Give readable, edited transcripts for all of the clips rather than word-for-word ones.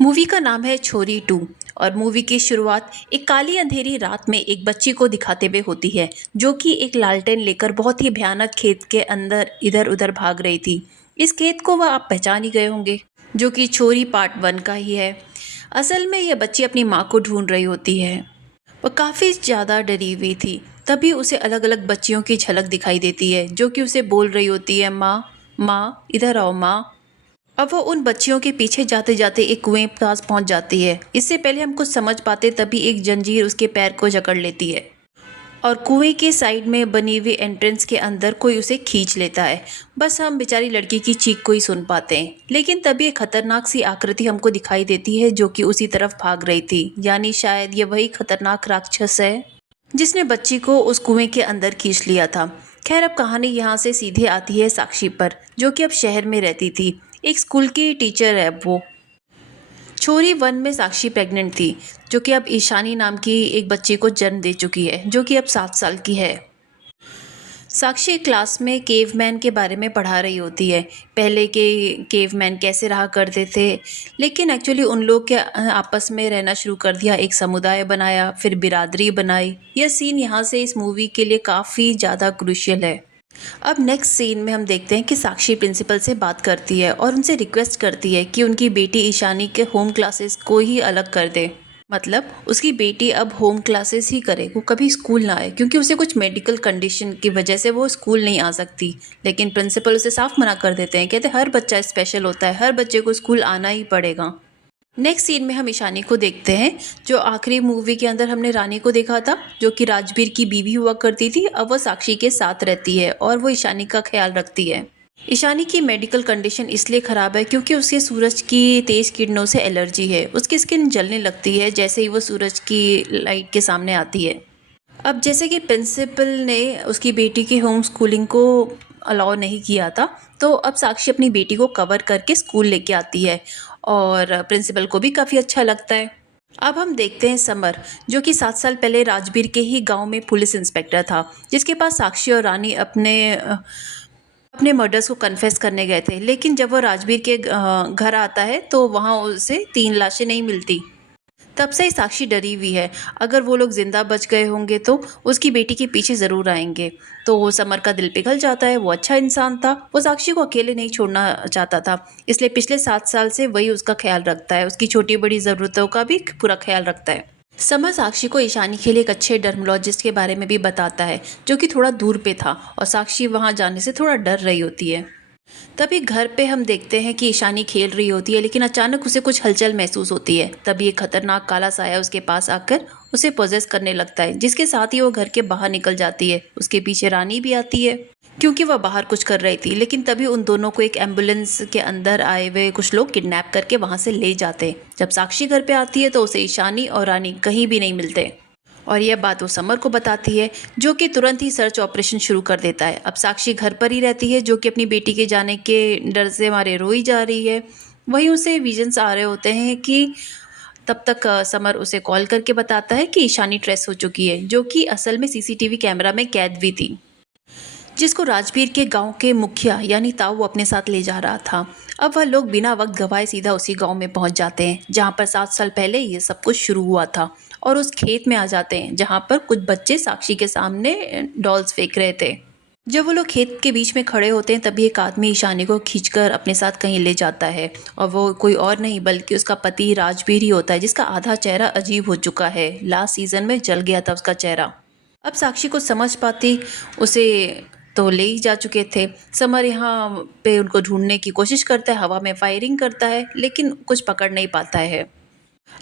Movie का नाम है छोरी 2। और मूवी की शुरुआत एक काली अंधेरी रात में एक बच्ची को दिखाते हुए होती है, जो कि एक लालटेन लेकर बहुत ही भयानक खेत के अंदर इधर उधर भाग रही थी। इस खेत को वह आप पहचान ही गए होंगे, जो कि छोरी पार्ट 1 का ही है। असल में यह बच्ची अपनी माँ को ढूंढ रही होती है। वह काफ़ी ज़्यादा डरी हुई थी। तभी उसे अलग अलग बच्चियों की झलक दिखाई देती है, जो कि उसे बोल रही होती है, माँ माँ इधर आओ माँ। अब वो उन बच्चियों के पीछे जाते जाते एक कुएं पास पहुंच जाती है। इससे पहले हम कुछ समझ पाते तभी एक जंजीर उसके पैर को जकड़ लेती है और कुएं के साइड में बनी हुई एंट्रेंस के अंदर कोई उसे खींच लेता है। बस हम बेचारी लड़की की चीख को ही सुन पाते हैं, लेकिन तभी एक खतरनाक सी आकृति हमको दिखाई देती है, जो कि उसी तरफ भाग रही थी। यानी शायद ये वही खतरनाक राक्षस है जिसने बच्ची को उस कुएं के अंदर खींच लिया था। खैर, अब कहानी यहाँ से सीधे आती है साक्षी पर, जो कि अब शहर में रहती थी। एक स्कूल की टीचर है वो। छोरी 1 में साक्षी प्रेग्नेंट थी, जो कि अब ईशानी नाम की एक बच्ची को जन्म दे चुकी है, जो कि अब 7 साल की है। साक्षी क्लास में केवमैन के बारे में पढ़ा रही होती है। पहले के केवमैन कैसे रहा करते थे, लेकिन एक्चुअली उन लोग के आपस में रहना शुरू कर दिया, एक समुदाय बनाया, फिर बिरादरी बनाई। यह सीन यहाँ से इस मूवी के लिए काफ़ी ज़्यादा क्रूशियल है। अब नेक्स्ट सीन में हम देखते हैं कि साक्षी प्रिंसिपल से बात करती है और उनसे रिक्वेस्ट करती है कि उनकी बेटी ईशानी के होम क्लासेस को ही अलग कर दे। मतलब उसकी बेटी अब होम क्लासेस ही करे, वो कभी स्कूल ना आए, क्योंकि उसे कुछ मेडिकल कंडीशन की वजह से वो स्कूल नहीं आ सकती। लेकिन प्रिंसिपल उसे साफ मना कर देते हैं, कहते हर बच्चा स्पेशल होता है, हर बच्चे को स्कूल आना ही पड़ेगा। नेक्स्ट सीन में हम ईशानी को देखते हैं, जो आखिरी मूवी के अंदर हमने रानी को देखा था, जो कि राजवीर की बीवी हुआ करती थी। अब वह साक्षी के साथ रहती है और वो ईशानी का ख्याल रखती है। ईशानी की मेडिकल कंडीशन इसलिए ख़राब है क्योंकि उसे सूरज की तेज़ किरणों से एलर्जी है। उसकी स्किन जलने लगती है जैसे ही वो सूरज की लाइट के सामने आती है। अब जैसे कि प्रिंसिपल ने उसकी बेटी की होम स्कूलिंग को अलाउ नहीं किया था, तो अब साक्षी अपनी बेटी को कवर करके स्कूल लेके आती है और प्रिंसिपल को भी काफ़ी अच्छा लगता है। अब हम देखते हैं समर, जो कि 7 साल पहले राजबीर के ही गांव में पुलिस इंस्पेक्टर था, जिसके पास साक्षी और रानी अपने मर्डर्स को कन्फेस करने गए थे। लेकिन जब वो राजबीर के घर आता है तो वहाँ उसे 3 लाशें नहीं मिलती। तब से ही साक्षी डरी हुई है, अगर वो लोग जिंदा बच गए होंगे तो उसकी बेटी के पीछे ज़रूर आएंगे। तो वो समर का दिल पिघल जाता है। वो अच्छा इंसान था, वो साक्षी को अकेले नहीं छोड़ना चाहता था, इसलिए पिछले 7 साल से वही उसका ख्याल रखता है, उसकी छोटी बड़ी ज़रूरतों का भी पूरा ख्याल रखता है। समर साक्षी को ईशानी के लिए एक अच्छे डर्मोलॉजिस्ट के बारे में भी बताता है, जो कि थोड़ा दूर पे था और साक्षी वहाँ जाने से थोड़ा डर रही होती है। तभी घर पे हम देखते हैं कि ईशानी खेल रही होती है, लेकिन अचानक उसे कुछ हलचल महसूस होती है। तभी एक खतरनाक काला साया उसके पास आकर उसे पोजेस करने लगता है, जिसके साथ ही वो घर के बाहर निकल जाती है। उसके पीछे रानी भी आती है, क्योंकि वह बाहर कुछ कर रही थी। लेकिन तभी उन दोनों को एक एम्बुलेंस के अंदर आए हुए कुछ लोग किडनैप करके वहां से ले जाते हैं। जब साक्षी घर पे आती है तो उसे ईशानी और रानी कहीं भी नहीं मिलते और यह बात वो समर को बताती है, जो कि तुरंत ही सर्च ऑपरेशन शुरू कर देता है। अब साक्षी घर पर ही रहती है, जो कि अपनी बेटी के जाने के डर से मारे रोई जा रही है। वहीं उसे विजन्स आ रहे होते हैं कि तब तक समर उसे कॉल करके बताता है कि ईशानी ट्रेस हो चुकी है, जो कि असल में सीसीटीवी कैमरा में कैद भी थी, जिसको राजबीर के गांव के मुखिया यानी ताऊ अपने साथ ले जा रहा था। अब वह लोग बिना वक्त गवाए सीधा उसी गांव में पहुंच जाते हैं, जहां पर 7 साल पहले ये सब कुछ शुरू हुआ था, और उस खेत में आ जाते हैं जहां पर कुछ बच्चे साक्षी के सामने डॉल्स फेंक रहे थे। जब वो लोग खेत के बीच में खड़े होते हैं तभी एक आदमी ईशानी को खींचकर अपने साथ कहीं ले जाता है, और वो कोई और नहीं बल्कि उसका पति राजबीर ही होता है, जिसका आधा चेहरा अजीब हो चुका है। लास्ट सीजन में जल गया था उसका चेहरा। अब साक्षी को समझ पाती उसे तो ले ही जा चुके थे। समर यहाँ पे उनको ढूंढने की कोशिश करता है, हवा में फायरिंग करता है, लेकिन कुछ पकड़ नहीं पाता है।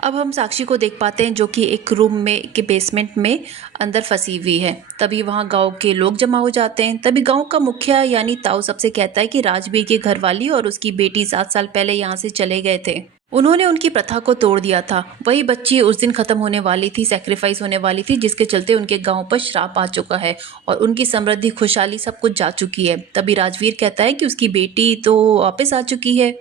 अब हम साक्षी को देख पाते हैं, जो कि एक रूम में के बेसमेंट में अंदर फंसी हुई है। तभी वहाँ गांव के लोग जमा हो जाते हैं। तभी गांव का मुखिया यानी ताऊ सबसे कहता है कि राजबीर की घरवाली और उसकी बेटी 7 साल पहले यहाँ से चले गए थे। उन्होंने उनकी प्रथा को तोड़ दिया था। वही बच्ची उस दिन खत्म होने वाली थी, सेक्रीफाइस होने वाली थी, जिसके चलते उनके गांव पर श्राप आ चुका है और उनकी समृद्धि खुशहाली सब कुछ जा चुकी है। तभी राजवीर कहता है कि उसकी बेटी तो वापस आ चुकी है,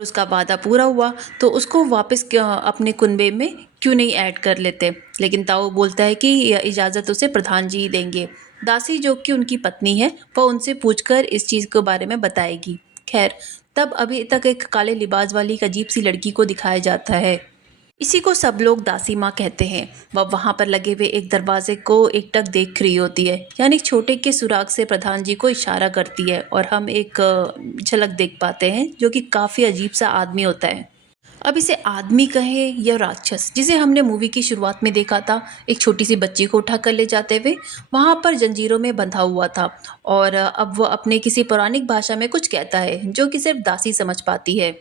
उसका वादा पूरा हुआ, तो उसको वापस अपने कुनबे में क्यों नहीं ऐड कर लेते। लेकिन ताऊ बोलता है कि यह इजाज़त उसे प्रधान जी ही देंगे। दासी, जो कि उनकी पत्नी है, वह उनसे पूछकर इस चीज़ के बारे में बताएगी। खैर, तब अभी तक एक काले लिबास वाली एक अजीब सी लड़की को दिखाया जाता है। इसी को सब लोग दासी माँ कहते हैं। वह वहां पर लगे हुए एक दरवाजे को एकटक देख रही होती है, यानी छोटे के सुराग से प्रधान जी को इशारा करती है और हम एक झलक देख पाते हैं जो कि काफी अजीब सा आदमी होता है। अब इसे आदमी कहे या राक्षस, जिसे हमने मूवी की शुरुआत में देखा था एक छोटी सी बच्ची को उठा कर ले जाते हुए, वहां पर जंजीरों में बंधा हुआ था और अब वो अपने किसी पौराणिक भाषा में कुछ कहता है जो कि सिर्फ दासी समझ पाती है।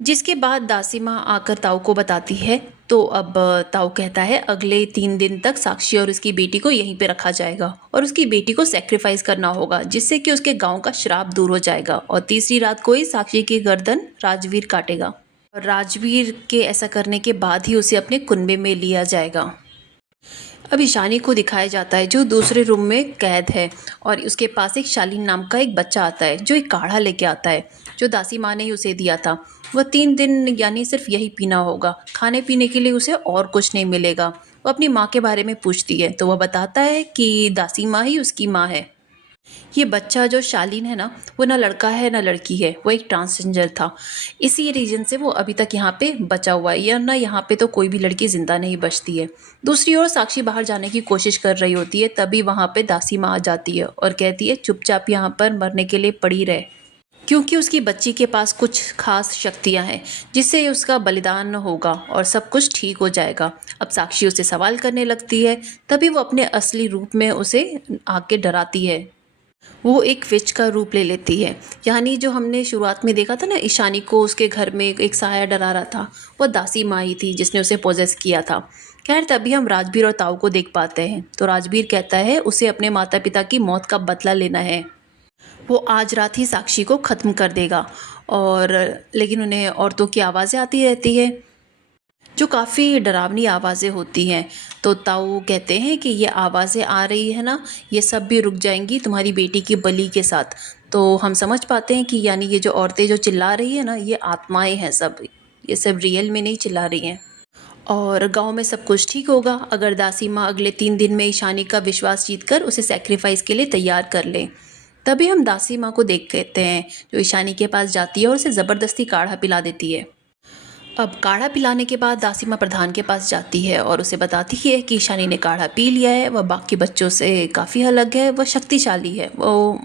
जिसके बाद दासी माँ आकर ताऊ को बताती है। तो अब ताऊ कहता है अगले 3 दिन तक साक्षी और उसकी बेटी को यहीं पे रखा जाएगा और उसकी बेटी को सेक्रीफाइस करना होगा, जिससे कि उसके गांव का श्राप दूर हो जाएगा और तीसरी रात को ही साक्षी की गर्दन राजवीर काटेगा और राजवीर के ऐसा करने के बाद ही उसे अपने कुनबे में लिया जाएगा। अब ईशानी को दिखाया जाता है जो दूसरे रूम में कैद है और उसके पास एक शालीन नाम का एक बच्चा आता है जो एक काढ़ा लेके आता है जो दासी माँ ने ही उसे दिया था। वह 3 दिन यानी सिर्फ यही पीना होगा, खाने पीने के लिए उसे और कुछ नहीं मिलेगा। वो अपनी माँ के बारे में पूछती है तो वह बताता है कि दासी माँ ही उसकी माँ है। ये बच्चा जो शालीन है ना, वो ना लड़का है ना लड़की है, वो एक ट्रांसजेंडर था। इसी रीजन से वो अभी तक यहाँ पे बचा हुआ है, या ना यहाँ पे तो कोई भी लड़की जिंदा नहीं बचती है। दूसरी ओर साक्षी बाहर जाने की कोशिश कर रही होती है, तभी वहाँ पे दासी माँ आ जाती है और कहती है चुपचाप यहाँ पर मरने के लिए पड़ी रहे, क्योंकि उसकी बच्ची के पास कुछ खास शक्तियां हैं जिससे उसका बलिदान होगा और सब कुछ ठीक हो जाएगा। अब साक्षी उसे सवाल करने लगती है, तभी वो अपने असली रूप में उसे आके डराती है। वो एक विच का रूप ले लेती है, यानी जो हमने शुरुआत में देखा था ना ईशानी को उसके घर में एक साया डरा रहा था, वो दासी माँ ही थी जिसने उसे पोजेस किया था। खैर तभी हम राजवीर और ताऊ को देख पाते हैं। तो राजवीर कहता है उसे अपने माता पिता की मौत का बदला लेना है। वो आज रात ही साक्षी को ख़त्म कर देगा और लेकिन उन्हें औरतों की आवाज़ें आती रहती है जो काफ़ी डरावनी आवाज़ें होती हैं। तो ताऊ कहते हैं कि ये आवाज़ें आ रही है ना, ये सब भी रुक जाएंगी तुम्हारी बेटी की बलि के साथ। तो हम समझ पाते हैं कि यानी ये जो औरतें जो चिल्ला रही है ना, ये आत्माएं हैं सब, ये सब रियल में नहीं चिल्ला रही हैं। और गांव में सब कुछ ठीक होगा अगर दासी माँ अगले 3 दिन में ईशानी का विश्वास जीतकर उसे सेक्रीफाइस के लिए तैयार कर ले। तभी हम दासी माँ को देखते हैं जो ईशानी के पास जाती है और उसे ज़बरदस्ती काढ़ा पिला देती है। अब काढ़ा पिलाने के बाद दासी माँ प्रधान के पास जाती है और उसे बताती है कि ईशानी ने काढ़ा पी लिया है, वह बाकी बच्चों से काफ़ी अलग है, वह शक्तिशाली है। वो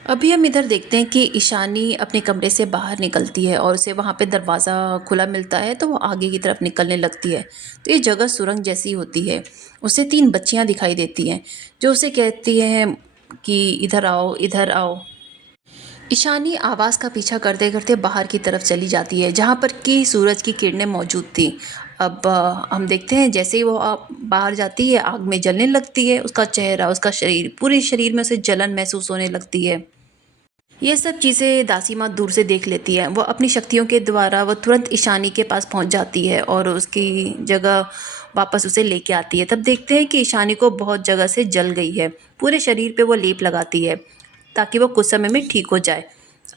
अभी हम इधर देखते हैं कि ईशानी अपने कमरे से बाहर निकलती है और उसे वहाँ पे दरवाज़ा खुला मिलता है तो वो आगे की तरफ निकलने लगती है। तो ये जगह सुरंग जैसी होती है। उसे 3 बच्चियाँ दिखाई देती हैं जो उसे कहती हैं कि इधर आओ इधर आओ। ईशानी आवाज़ का पीछा करते करते बाहर की तरफ चली जाती है जहाँ पर कि सूरज की किरणें मौजूद थी। अब हम देखते हैं जैसे ही वो बाहर जाती है आग में जलने लगती है, उसका चेहरा उसका शरीर पूरे शरीर में उसे जलन महसूस होने लगती है। ये सब चीज़ें दासी माँ दूर से देख लेती है। वो अपनी शक्तियों के द्वारा वो तुरंत ईशानी के पास पहुँच जाती है और उसकी जगह वापस उसे लेके आती है। तब देखते हैं कि ईशानी को बहुत जगह से जल गई है, पूरे शरीर पे वो लेप लगाती है ताकि वो कुछ समय में ठीक हो जाए।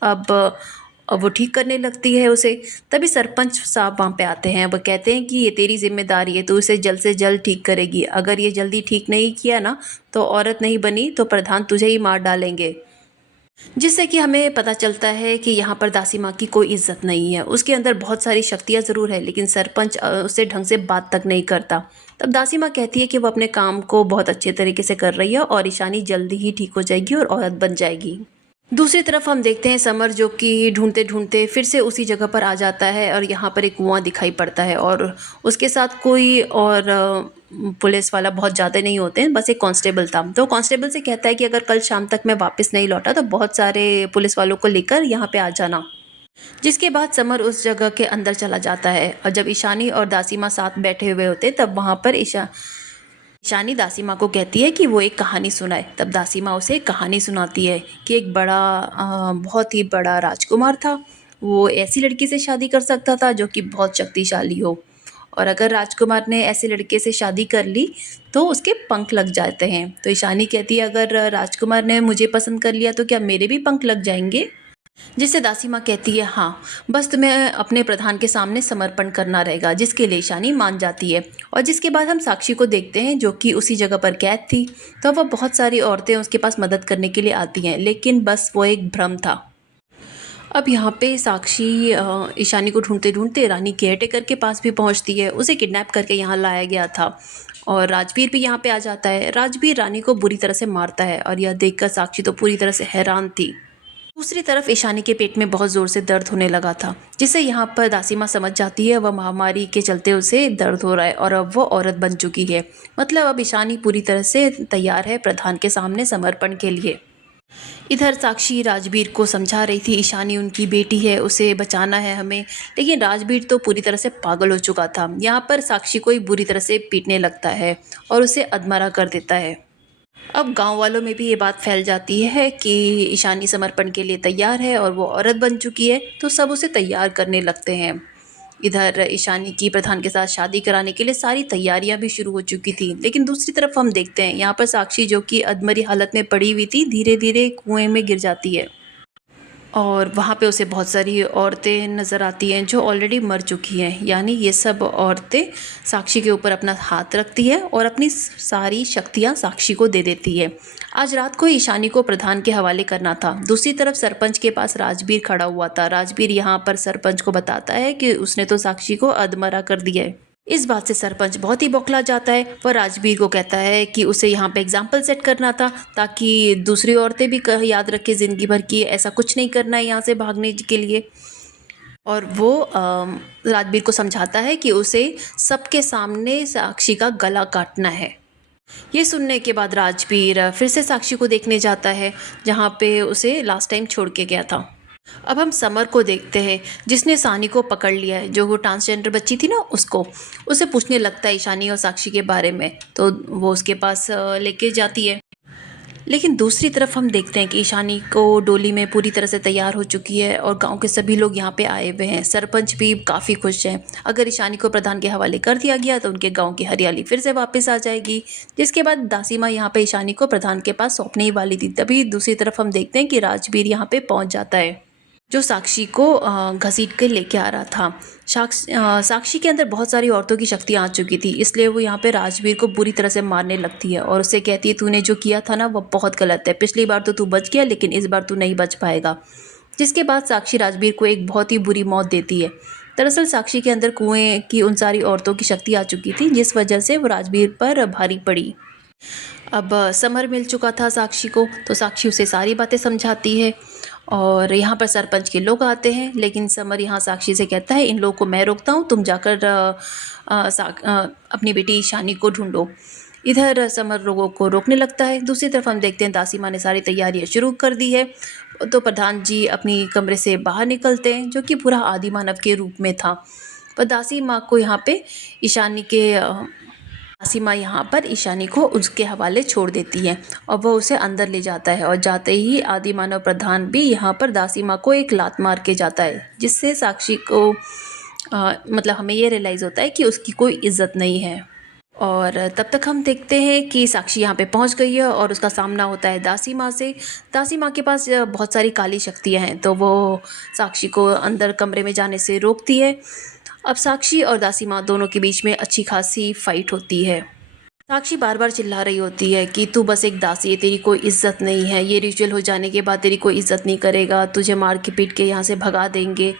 अब अब वो ठीक करने लगती है उसे। तभी सरपंच साहब वहाँ पे आते हैं। वो कहते हैं कि ये तेरी जिम्मेदारी है, तू इसे जल्द से जल्द ठीक करेगी। अगर ये जल्दी ठीक नहीं किया ना तो औरत नहीं बनी तो प्रधान तुझे ही मार डालेंगे। जिससे कि हमें पता चलता है कि यहाँ पर दासी माँ की कोई इज्जत नहीं है। उसके अंदर बहुत सारी शक्तियाँ ज़रूर है लेकिन सरपंच उससे ढंग से बात तक नहीं करता। तब दासी माँ कहती है कि वो अपने काम को बहुत अच्छे तरीके से कर रही है और ईशानी जल्दी ही ठीक हो जाएगी और औरत बन जाएगी। दूसरी तरफ हम देखते हैं समर जो कि ढूंढते ढूंढते फिर से उसी जगह पर आ जाता है और यहाँ पर एक कुआं दिखाई पड़ता है और उसके साथ कोई और पुलिस वाला बहुत ज़्यादा नहीं होते हैं, बस एक कांस्टेबल था। तो कांस्टेबल से कहता है कि अगर कल शाम तक मैं वापस नहीं लौटा तो बहुत सारे पुलिस वालों को लेकर यहाँ पे आ जाना। जिसके बाद समर उस जगह के अंदर चला जाता है और जब ईशानी और दासी माँ साथ बैठे हुए होते तब वहाँ पर ईशानी दासी माँ को कहती है कि वो एक कहानी सुनाए। तब दासी माँ उसे एक कहानी सुनाती है कि एक बहुत ही बड़ा राजकुमार था। वो ऐसी लड़की से शादी कर सकता था जो कि बहुत शक्तिशाली हो, और अगर राजकुमार ने ऐसे लड़के से शादी कर ली तो उसके पंख लग जाते हैं। तो ईशानी कहती है अगर राजकुमार ने मुझे पसंद कर लिया तो क्या मेरे भी पंख लग जाएंगे। जिससे दासी माँ कहती है हाँ, बस तुम्हें अपने प्रधान के सामने समर्पण करना रहेगा, जिसके लिए ईशानी मान जाती है। और जिसके बाद हम साक्षी को देखते हैं जो कि उसी जगह पर कैद थी। तो वह बहुत सारी औरतें उसके पास मदद करने के लिए आती हैं लेकिन बस वो एक भ्रम था। अब यहाँ पे साक्षी ईशानी को ढूँढते-ढूँढते रानी केयरटेकर के पास भी पहुँचती है। उसे किडनैप करके यहाँ लाया गया था और राजवीर भी यहाँ पे आ जाता है। राजवीर रानी को बुरी तरह से मारता है और यह देखकर साक्षी तो पूरी तरह से हैरान थी। दूसरी तरफ ईशानी के पेट में बहुत ज़ोर से दर्द होने लगा था, जिसे यहाँ पर दासीमा समझ जाती है वह महामारी के चलते उसे दर्द हो रहा है और अब वो औरत बन चुकी है। मतलब अब ईशानी पूरी तरह से तैयार है प्रधान के सामने समर्पण के लिए। इधर साक्षी राजवीर को समझा रही थी ईशानी उनकी बेटी है, उसे बचाना है हमें, लेकिन राजवीर तो पूरी तरह से पागल हो चुका था। यहाँ पर साक्षी को ही बुरी तरह से पीटने लगता है और उसे अधमरा कर देता है। अब गांव वालों में भी ये बात फैल जाती है कि ईशानी समर्पण के लिए तैयार है और वो औरत बन चुकी है, तो सब उसे तैयार करने लगते हैं। इधर ईशानी की प्रधान के साथ शादी कराने के लिए सारी तैयारियां भी शुरू हो चुकी थी, लेकिन दूसरी तरफ हम देखते हैं यहाँ पर साक्षी जो कि अधमरी हालत में पड़ी हुई थी धीरे धीरे कुएं में गिर जाती है और वहाँ पे उसे बहुत सारी औरतें नज़र आती हैं जो ऑलरेडी मर चुकी हैं। यानी ये सब औरतें साक्षी के ऊपर अपना हाथ रखती है और अपनी सारी शक्तियाँ साक्षी को दे देती है। आज रात को ईशानी को प्रधान के हवाले करना था। दूसरी तरफ सरपंच के पास राजवीर खड़ा हुआ था। राजवीर यहाँ पर सरपंच को बताता है कि उसने तो साक्षी को अधमरा कर दिया है। इस बात से सरपंच बहुत ही बौखला जाता है। वह राजवीर को कहता है कि उसे यहाँ पे एग्जाम्पल सेट करना था ताकि दूसरी औरतें भी याद रखें ज़िंदगी भर की ऐसा कुछ नहीं करना है यहाँ से भागने के लिए। और वो राजवीर को समझाता है कि उसे सबके सामने साक्षी का गला काटना है। ये सुनने के बाद राजवीर फिर से साक्षी को देखने जाता है जहाँ पे उसे लास्ट टाइम छोड़ के गया था। अब हम समर को देखते हैं जिसने सानी को पकड़ लिया है, जो वो ट्रांसजेंडर बच्ची थी ना उसको। उसे पूछने लगता है ईशानी और साक्षी के बारे में, तो वो उसके पास लेके जाती है। लेकिन दूसरी तरफ हम देखते हैं कि ईशानी को डोली में पूरी तरह से तैयार हो चुकी है और गांव के सभी लोग यहाँ पे आए हुए हैं। सरपंच भी काफ़ी खुश हैं। अगर ईशानी को प्रधान के हवाले कर दिया गया तो उनके गांव की हरियाली फिर से वापस आ जाएगी। जिसके बाद दासीमा यहाँ पे ईशानी को प्रधान के पास सौंपने ही वाली थी, तभी दूसरी तरफ हम देखते हैं कि राजवीर यहाँ पे पहुँच जाता है जो साक्षी को घसीट के लेके आ रहा था। साक्षी के अंदर बहुत सारी औरतों की शक्तियाँ आ चुकी थी, इसलिए वो यहाँ पे राजवीर को बुरी तरह से मारने लगती है और उससे कहती है तूने जो किया था ना वो बहुत गलत है। पिछली बार तो तू बच गया लेकिन इस बार तू नहीं बच पाएगा। जिसके बाद साक्षी राजवीर को एक बहुत ही बुरी मौत देती है। दरअसल साक्षी के अंदर कुएं की उन सारी औरतों की शक्ति आ चुकी थी जिस वजह से वो राजवीर पर भारी पड़ी। अब समर मिल चुका था साक्षी को, तो साक्षी उसे सारी बातें समझाती है और यहाँ पर सरपंच के लोग आते हैं। लेकिन समर यहाँ साक्षी से कहता है इन लोगों को मैं रोकता हूँ, तुम जाकर अपनी बेटी ईशानी को ढूंढो। इधर समर लोगों को रोकने लगता है। दूसरी तरफ हम देखते हैं दासीमा ने सारी तैयारियाँ शुरू कर दी है। तो प्रधान जी अपनी कमरे से बाहर निकलते हैं जो कि पूरा आदि मानव के रूप में था। पर दासीमा को यहाँ पे ईशानी के दासीमा यहाँ पर ईशानी को उसके हवाले छोड़ देती है और वह उसे अंदर ले जाता है और जाते ही आदि मानव प्रधान भी यहाँ पर दासीमा को एक लात मार के जाता है, जिससे साक्षी को मतलब हमें ये रियलाइज़ होता है कि उसकी कोई इज्जत नहीं है। और तब तक हम देखते हैं कि साक्षी यहाँ पे पहुँच गई है और उसका सामना होता है दासीमा से। दासीमा के पास बहुत सारी काली शक्तियाँ हैं, तो वो साक्षी को अंदर कमरे में जाने से रोकती है। अब साक्षी और दासीमा दोनों के बीच में अच्छी खासी फाइट होती है। साक्षी बार बार चिल्ला रही होती है कि तू बस एक दासी है, तेरी कोई इज्जत नहीं है, ये रिचुअल हो जाने के बाद तेरी कोई इज्जत नहीं करेगा, तुझे मार के पीट के यहाँ से भगा देंगे।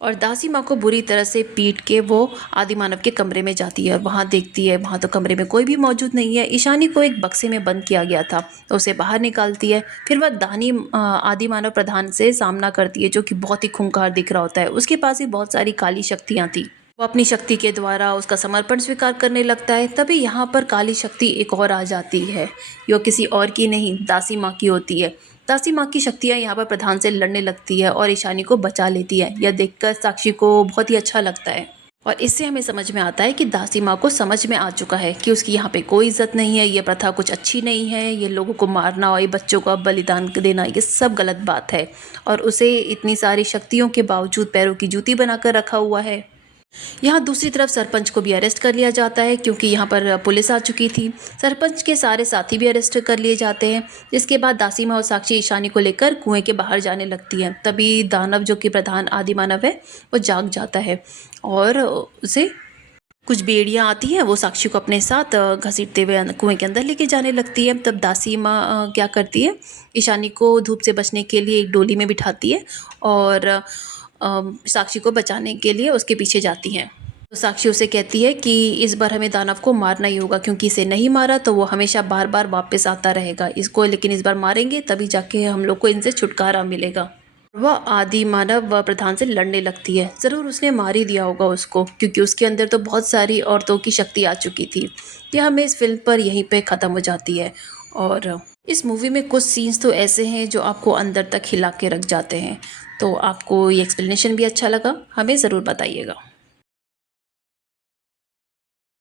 और दासीमा को बुरी तरह से पीट के वो आदि मानव के कमरे में जाती है और वहाँ देखती है वहाँ तो कमरे में कोई भी मौजूद नहीं है। ईशानी को एक बक्से में बंद किया गया था, तो उसे बाहर निकालती है। फिर वह दानी आदि मानव प्रधान से सामना करती है जो कि बहुत ही खूंखार दिख रहा होता है। उसके पास ही बहुत सारी काली शक्तियाँ थी। वो अपनी शक्ति के द्वारा उसका समर्पण स्वीकार करने लगता है। तभी यहाँ पर काली शक्ति एक और आ जाती है, जो किसी और की नहीं दासीमा की होती है। दासीमा की शक्तियाँ यहाँ पर प्रधान से लड़ने लगती है और ईशानी को बचा लेती है। यह देखकर साक्षी को बहुत ही अच्छा लगता है और इससे हमें समझ में आता है कि दासीमा को समझ में आ चुका है कि उसकी यहाँ पे कोई इज्जत नहीं है, ये प्रथा कुछ अच्छी नहीं है, ये लोगों को मारना और ये बच्चों का बलिदान देना ये सब गलत बात है। और उसे इतनी सारी शक्तियों के बावजूद पैरों की जूती बनाकर रखा हुआ है। यहाँ दूसरी तरफ सरपंच को भी अरेस्ट कर लिया जाता है क्योंकि यहाँ पर पुलिस आ चुकी थी। सरपंच के सारे साथी भी अरेस्ट कर लिए जाते हैं। जिसके बाद दासीमा और साक्षी ईशानी को लेकर कुएं के बाहर जाने लगती है। तभी दानव जो कि प्रधान आदि मानव है वो जाग जाता है और उसे कुछ बेड़ियाँ आती हैं, वो साक्षी को अपने साथ घसीटते हुए कुएं के अंदर लेके जाने लगती है। तब दासी माँ क्या करती है, ईशानी को धूप से बचने के लिए एक डोली में बिठाती है और साक्षी को बचाने के लिए उसके पीछे जाती हैं। तो साक्षी उसे कहती है कि इस बार हमें दानव को मारना ही होगा, क्योंकि इसे नहीं मारा तो वो हमेशा बार बार वापस आता रहेगा इसको, लेकिन इस बार मारेंगे तभी जाके हम लोग को इनसे छुटकारा मिलेगा। वह आदि मानव व प्रधान से लड़ने लगती है। ज़रूर उसने मार ही दिया होगा उसको, क्योंकि उसके अंदर तो बहुत सारी औरतों की शक्ति आ चुकी थी। यह हमें इस फिल्म पर यहीं पे ख़त्म हो जाती है। और इस मूवी में कुछ सीन्स तो ऐसे हैं जो आपको अंदर तक हिला के रख जाते हैं। तो आपको ये एक्सप्लेनेशन भी अच्छा लगा, हमें ज़रूर बताइएगा।